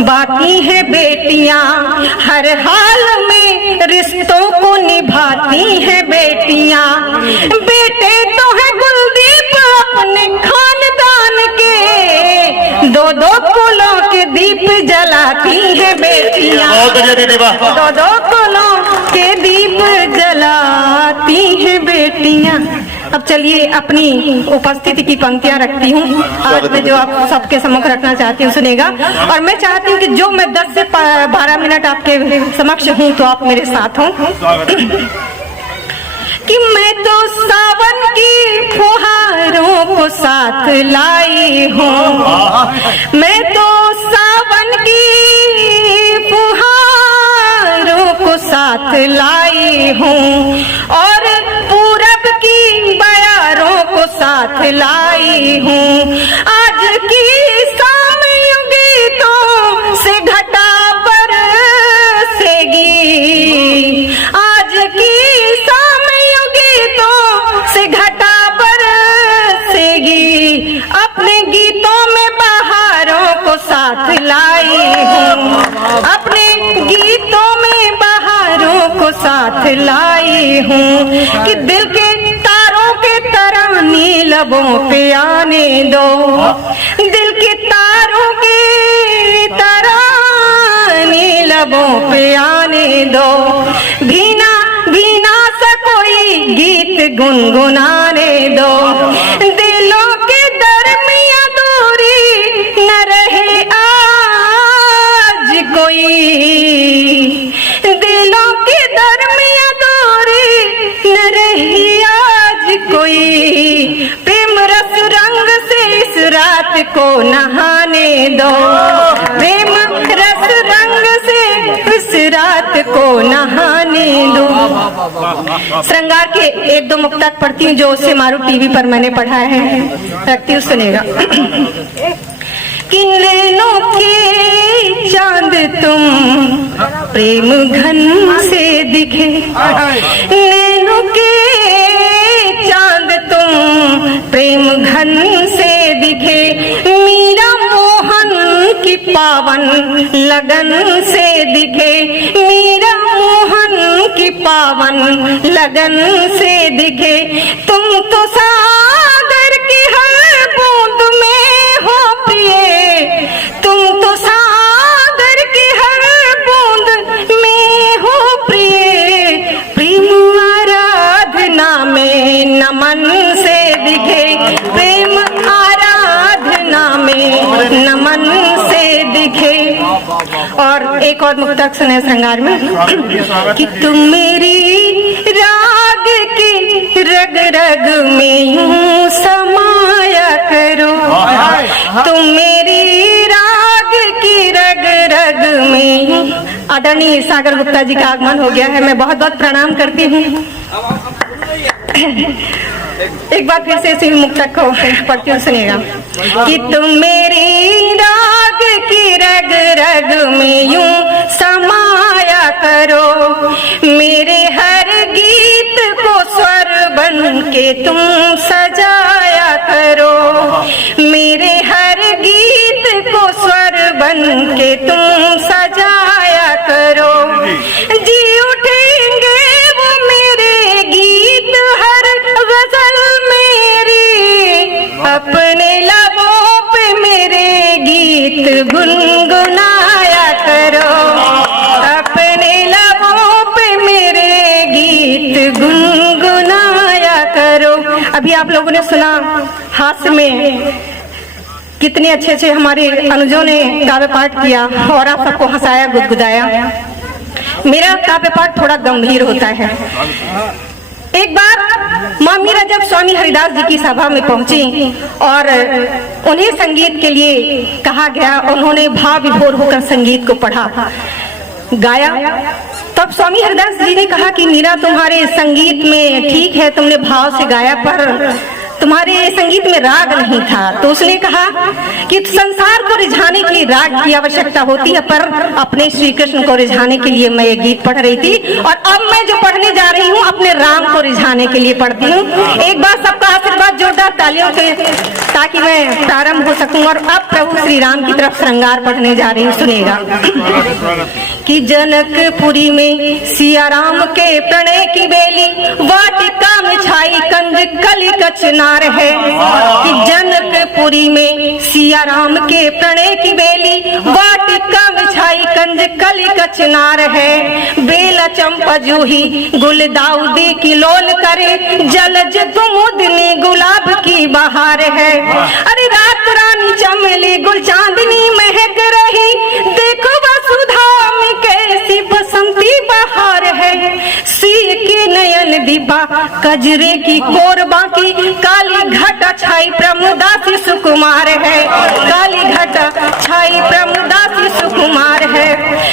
बाकी है बेटियां, हर हाल में रिश्तों को निभाती है बेटियां। बेटे तो है कुलदीप अपने खानदान के, दो दो कुलों के दीप जलाती है बेटियां। दो दो कुलों के दीप जलाती है बेटियां। अब चलिए अपनी उपस्थिति की पंक्तियां रखती हूँ। आज मैं जो आप सबके सम्मुख रखना चाहती हूँ सुनेगा, और मैं चाहती हूँ कि जो मैं 10 से 12 मिनट आपके समक्ष हूँ तो आप मेरे साथ हों। कि मैं तो सावन की फुहारों को साथ लाई हूँ, मैं तो सावन की फुहारों को साथ लाई हूँ, और पूरब की बयारों को साथ लाई हूँ। आज की सामयुगी तो से घटा बरसेगी, आज की सामयुगी तो से घटा बरसेगी। अपने गीतों में बहारों को साथ लाई हूँ, अपने गीतों में बहारों को साथ लाई हूँ। कि दिल के तारों के तराने लबों पे आने दो, दिल के तारों के तराने लबों पे आने दो। भीना भीना सा कोई गीत गुनगुनाने दो, दिलों के दरमियां दूरी न रहे आज कोई, दिलों के दरमियां दूरी न रही आज कोई। प्रेम रस रंग से इस रात को नहाने दो, प्रेम रस रंग से इस रात को नहाने दो। श्रृंगार के 1-2 मुक्तक पढ़ती हूँ जो उससे मारू टीवी पर मैंने पढ़ा है, रखती हूँ सुनेगा। कि नैनों के चांद तुम प्रेम घन से दिखे, नैनों के चांद तुम प्रेम घन से दिखे। मीरा मोहन की पावन लगन से दिखे, मीरा मोहन की पावन लगन से दिखे। तुम तो सागर की हर बूंद में हो प्रिय, तुम तो सागर की हर बूंद में हो प्रिय। प्रेम आराधना में नमन से दिखे, प्रेम आराधना में नमन से दिखे। और एक और मुक्तक सुने श्रृंगार में। कि तुम मेरी राग की रग रग में यूं समाया करो, तुम मेरी राग की रग रग में। आदरणीय सागर गुप्ता जी का आगमन हो गया है, मैं बहुत बहुत प्रणाम करती हूँ। एक बार फिर से इसी मुक्तक को पढ़ती हूँ सुनेगा। कि तुम मेरी राग की रग रग में यूं समाया करो, मेरे हर गीत को स्वर बन के तुम सजाया करो, मेरे हर गीत को स्वर बन के तुम सजाया करो। जी उठेंगे वो मेरे गीत हर गजल मेरी, अपने लबों पे मेरे गीत गुनगुनाया करो, अपने लबों पे मेरे गीत गुनगुनाया करो। अभी आप लोगों ने सुना हास्य में कितने अच्छे अच्छे हमारे अनुजों ने काव्य पाठ किया और आप सबको हंसाया गुदगुदाया। मेरा काव्य पाठ थोड़ा गंभीर होता है। एक बार माँ मीरा जब स्वामी हरिदास जी की सभा में पहुंची और उन्हें संगीत के लिए कहा गया, उन्होंने भाव विभोर होकर संगीत को पढ़ा गाया। तब स्वामी हरिदास जी ने कहा कि मीरा तुम्हारे संगीत में ठीक है, तुमने भाव से गाया, पर तुम्हारे संगीत में राग नहीं था। तो उसने कहा कि संसार को रिझाने के लिए राग की आवश्यकता होती है, पर अपने श्री कृष्ण को रिझाने के लिए मैं ये गीत पढ़ रही थी, और अब मैं जो पढ़ने जा रही हूँ अपने राम को रिझाने के लिए पढ़ती हूँ। एक बार सबका आशीर्वाद जोरदार तालियों से, ताकि मैं प्रारंभ हो सकूं। और अब प्रभु श्री राम की तरफ श्रृंगार पढ़ने जा रही हूँ, सुनेगा। कि जनकपुरी में सिया राम के प्रणय की बेली, वाटिका में छाई कंज कली कचनार है। कि जनकपुरी में सिया राम के प्रणय की बेली, वाटिका में छाई कंज कली कचनार है। बेला चंपा जूही गुलदाउदी की लोल करे, जलज कुमुदनी गुलाब की बहार है। अरे रात रानी चमेली गुल चांदनी महक रही, देखो वसुधा में कैसी बसंती बहार है। सिय के नयन दीपा कजरे की कोरबा की, काली घटा छाई प्रमुदासी सुकुमार है। काली घटा छाई प्रमुदासी सुकुमार है।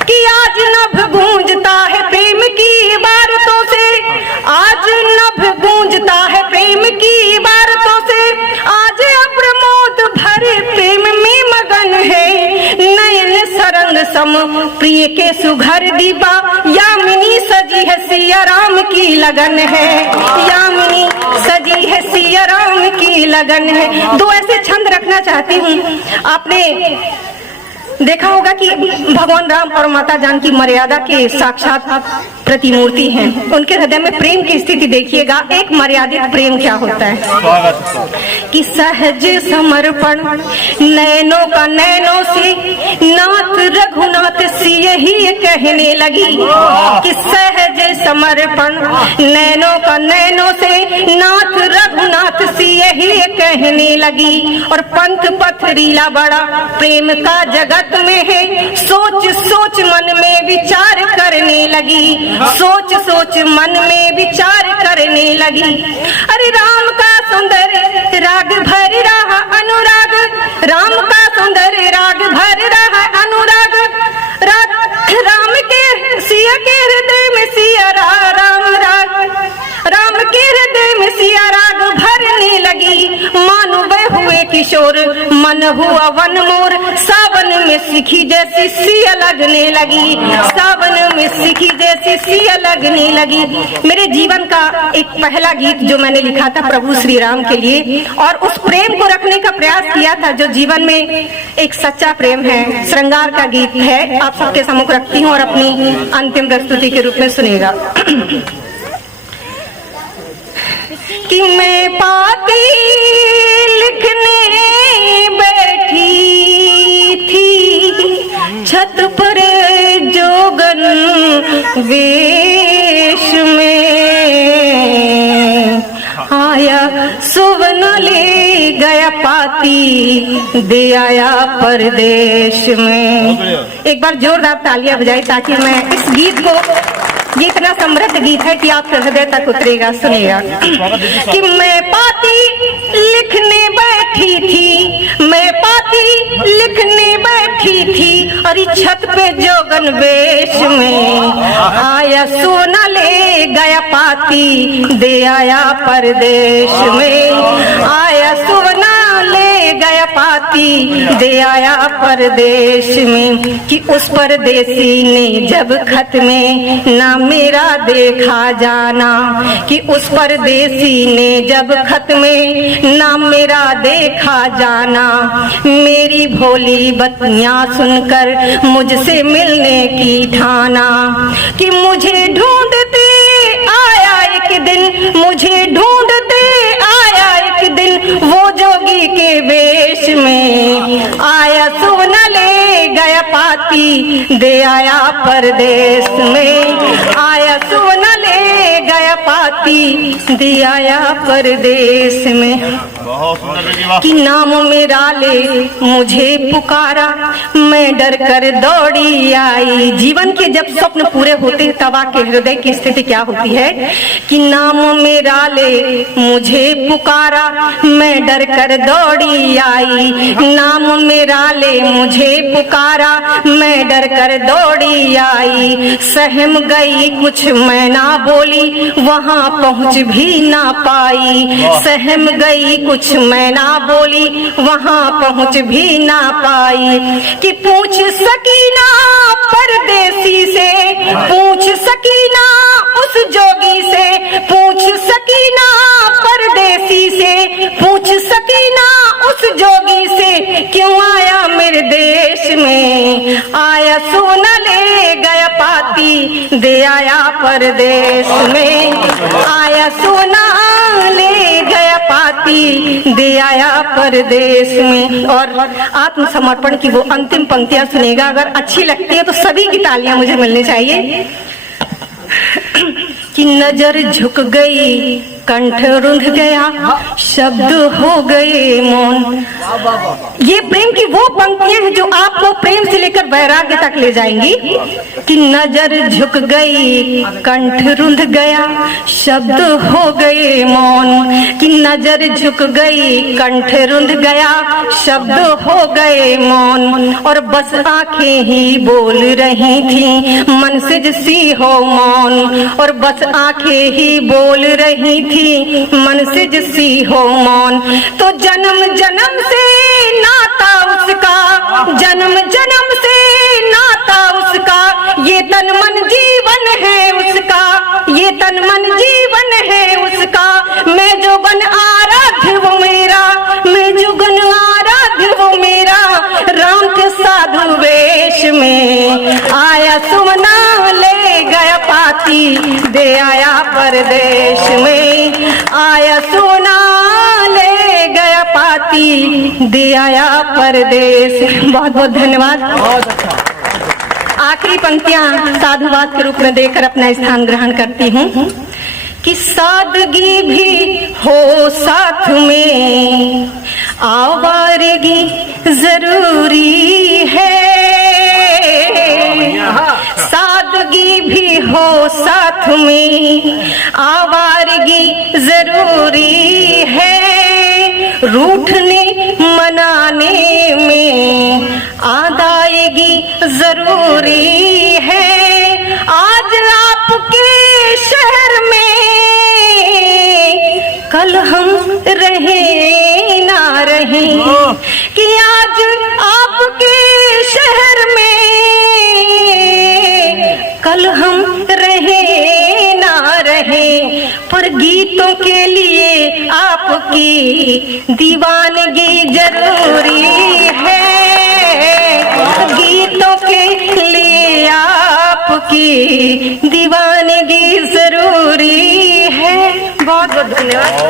कि आज नभ गूंजता है प्रेम की इबारतों से, आज नभ गूंजता है प्रेम की इबारतों से, आज अप्रमोद भरे प्रेम में मगन है। नयन सरंग सम प्रिय के सुघर दीपा, यामिनी सजी है सिया राम की लगन है। यामिनी सजी है सिया राम की लगन है। दो ऐसे छंद रखना चाहती हूँ। आपने देखा होगा कि भगवान राम और माता जानकी मर्यादा के साक्षात प्रतिमूर्ति हैं। उनके हृदय में प्रेम की स्थिति देखिएगा। एक मर्यादित प्रेम क्या होता है कि सहज समर्पण नैनों का नैनों से, नाथ रघुनाथ सिय ही कहने लगी। कि सहज समर्पण नैनों का नैनों से, नाथ रघुनाथ सिय ही कहने लगी। और पंथ पथरीला बड़ा प्रेम का जगत में है, सोच सोच मन में विचार करने लगी। सोच सोच मन में विचार करने लगी। अरे राम का सुंदर राग भर रहा अनुराग, राम का सुंदर राग भर रहा अनुराग। राम के सिया के हृदय में सिया राम राग, राम के हृदय में सिया राग भरने लगी। मानो बह हुए किशोर मन हुआ वन मोर, सावन में सिखी जैसी सिया लगने लगी। सावन में सिखी जैसी सिया लगने लगी। मेरे जीवन का एक पहला गीत जो मैंने लिखा था प्रभु श्री राम के लिए, और उस प्रेम को रखने का प्रयास किया था जो जीवन में एक सच्चा प्रेम है। श्रृंगार का गीत है, आप सबके सम्मुख रखती हूँ और अपनी अंतिम प्रस्तुति के रूप में सुनेगा। कि मैं पाती लिखने बैठी थी, छत पर जोगन वेश में आया, सुवन ले गया पाती, दे आया परदेश में। एक बार जोरदार तालियां बजाई ताकि मैं इस गीत को, ये इतना समृद्ध गीत है कि आपके हृदय तक उतरेगा, सुनेगा। कि मैं पाती लिखने बैठी थी, मैं पाती लिखने बैठी थी, और छत पे जोगन वेश में आया, सोना ले गया पाती, दे आया परदेश में। आया सोना ले गया पाती, दे आया परदेश में। कि उस परदेसी ने जब खत में ना मेरा देखा जाना, कि उस परदेसी ने जब खत में ना मेरा देखा जाना, मेरी भोली बतियां सुनकर मुझसे मिलने की ठाना। कि मुझे ढूंढते आया एक दिन, मुझे ढूंढते आया एक दिन, वो जोगी के वेश में आया, सोना ले गया पाती, दे आया परदेश में। आया सोना ले गया पाती, दे आया परदेश में। कि नाम मेरा ले मुझे पुकारा, मैं डर कर दौड़ी आई। जीवन के जब स्वप्न पूरे होते हैं तब आपके हृदय की स्थिति क्या होती है? कि नाम मेरा ले मुझे पुकारा, मैं डर कर दौड़ी आई। नाम मेरा ले मुझे पुकारा, मैं डर कर दौड़ी आई। सहम गई कुछ मैं ना बोली, वहाँ पहुँच भी ना पाई। सहम गई कुछ मैं ना बोली, वहाँ पहुँच भी ना पाई। कि पूछ सकी ना परदेसी से, पूछ सकी ना उस जोगी से, पूछ सकी ना परदेसी से, पूछ सकी ना उस जोगी से, क्यों आया मेरे देश में। आया सोना ले गया पाती, दे आया परदेश में। आया सोना ले गया पाती, दे आया परदेश में। और आत्मसमर्पण की वो अंतिम पंक्तियां सुनेगा, अगर अच्छी लगती है तो सभी की तालियां मुझे मिलनी चाहिए। कि नजर झुक गई, कंठ रुंध गया, शब्द हो गए मौन। ये प्रेम की वो पंक्तियां हैं जो आपको प्रेम से लेकर वैराग्य तक ले जाएंगी। कि नजर झुक गई, कंठ रुंध गया, शब्द हो गए मौन। कि नजर झुक गई, कंठ रुंध गया, शब्द हो गए मौन। और बस आंखें ही बोल रही थी, मन से सी हो मौन। और बस आंखें ही बोल रही थी, मन से सी हो मौन। तो जन्म जन्म से नाता उसका, जन्म जन्म से नाता उसका, ये तन मन जीवन है उसका, ये तन मन जीवन है उसका। मैं जो गण आराध्य वो मेरा, मैं जो गण आराध्य वो मेरा, राम के साधु वेश में। आया सुमना ले गया पाती, दे आया परदेश में। आया सोना ले गया पाती, दे आया परदेश। बहुत बहुत धन्यवाद। आखिरी पंक्तियां साधुवाद के रूप में देकर अपना स्थान ग्रहण करती हूँ। कि सादगी भी हो साथ में, आवारगी जरूरी है। सादगी भी हो साथ में, आवारगी जरूरी है। रूठने मनाने में आदायगी जरूरी है। आज आपके शहर में, कल हम रहे ना रहे। कि आज आपके शहर में, कल हम रहे ना रहे। पर गीतों के लिए आपकी दीवानगी जरूरी है। गीतों के लिए आपकी दीवानगी जरूरी है। बहुत बहुत धन्यवाद।